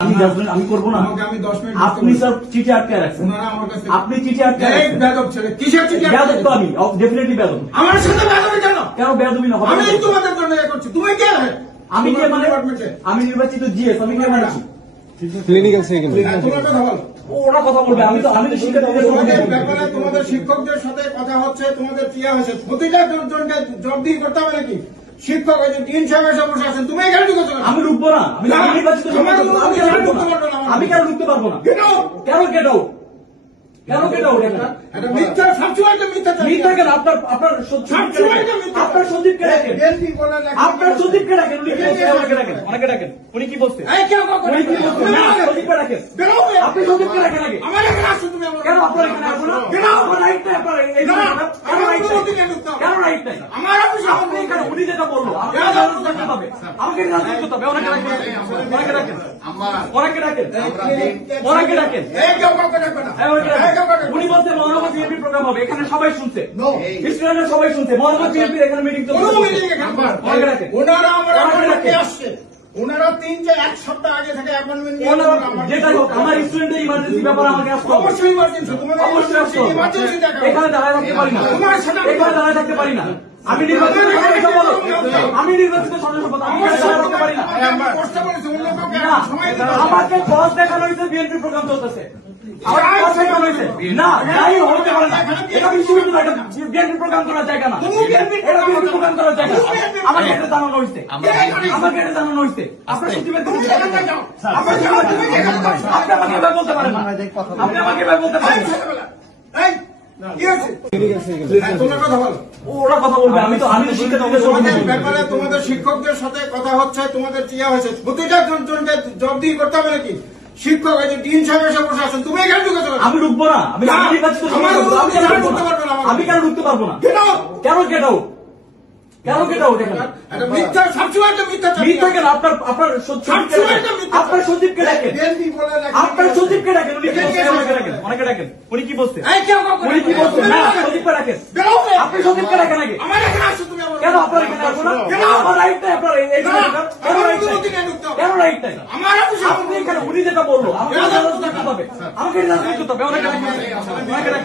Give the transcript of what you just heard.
আমি করবো না। আপনি স্যার চিঠি আটকে রাখছেন, আপনি চিঠি আটকে বেয়াদব তো আমি ডেফিনেটলি বেয়াদব। আমার সাথে বেয়াদবি কেন? কেন বেয়াদবি না? আমি তোমাদের জন্য করছি, তুমি কে? আমি কে মানে? আমি নির্বাচিত জিএস, আমি কে মানছি? ক্লিনিক্যাল সেকেন্ডারি ওরা কথা বলবে, আমি তো শিক্ষার্থীদের ব্যাপারে তোমাদের শিক্ষকদের সাথে কথা হচ্ছে, তোমাদের ক্রিয়া হয়েছে, প্রতিটা জনকে জবাবদিহি করতে হবে নাকি? শিক্ষক হয়েছে তিন সাহেবের সমস্যা আছেন, তুমি এখানে ঢুকেছো না। আমি ঢুকবো না, আমি নির্বাচিত, আমি কেন ঢুকতে পারবো না? কেন কেটাও মিথ্যা সবসময় তো মিথ্যা মিথ্যা কেন? আপনার সচিবকে ডাকেন, আপনার সচিবকে ডাকেন, অনেকে ডাকেন। উনি কি বলছে? আপনি সচিবকে ডাকেন আগে। কেন আপনার এখানে আসবো না? আমার রাইট নাই, আপনার কেন রাইট নাই? আপনি এখানে উনি যেটা বললো আমাকে রাজনীতি করতে হবে, আমাকে রাজনীতি করতে হবে। অনেকে ডাকেন। উনি বলছে মহানগর বিএনপি প্রোগ্রাম হবে, এখানে সবাই শুনছে, স্টুডেন্টরা সবাই শুনছে, মহানগর বিএনপির এখানে মিটিং চলছে। ওনারা 3-1 সপ্তাহ আগে থেকে অ্যাপয়েন্টমেন্ট নিয়ে যেটা হোক, আমার স্টুডেন্টের ইমার্জেন্সি ব্যাপারে আমাকে আসতে হবে। অবশ্যই ইমার্জেন্সি, তোমাদের অবশ্যই আসতে হবে। ইমার্জেন্সি দেখা এখানে দাঁড়ায় থাকতে পারি না, এখানে দাঁড়ায় থাকতে পারি না। আমি নির্বাচিত সদস্য পদ, আমি নির্বাচিত সদস্য পদ, আমি এখানে দাঁড়ায় থাকতে পারি না। আমাকে বস দেখানো হয়েছে, বিএনপি প্রোগ্রাম চলতেছে। না, যাই হতে পারে না। এটা বিশ্ববিদ্যালয়, এটা বিএনপি প্রোগ্রাম করার জায়গা না, এটা বিএনপি প্রোগ্রাম করার জায়গা। আমাকে এটা জানানো হয়েছে, আপনার সচিবের আপনি আমাকে এবার বলতে পারেন না, আপনি আমাকে এবার বলতে পারেন না। ওরা কথা বলবে, আমি তো শিক্ষার্থীদের ব্যাপারে তোমাদের শিক্ষকদের সাথে কথা হচ্ছে, তোমাদের ক্রিয়া হয়েছে, প্রতিটা জনকে জবাবদিহি করতে হবে নাকি? শিক্ষক হয়েছে তিন সাহেবের সমস্যা আছেন, তুমি এখানে ঢুকেছো না। আমি ঢুকবো না, আমি নির্বাচিত, আমি কেন ঢুকতে পারবো না? কেন কেটাও মিথ্যা সবসময় তো মিথ্যা কেন? আপনার সচিবকে ডাকেন, আপনার সচিবকে ডাকেন, অনেকে ডাকেন। উনি কি বলছে? না, সচিবকে ডাকেন, আপনি সচিবকে ডাকেন আগে। কেন আপনার এখানে আসবো না? আমার রাইট নাই, আপনার কেন রাইট নাই? আপনি এখানে উনি যেটা বললো আমাকে রাজনীতি করতে হবে, আমাকে রাজনীতি করতে হবে। অনেকে ডাকেন।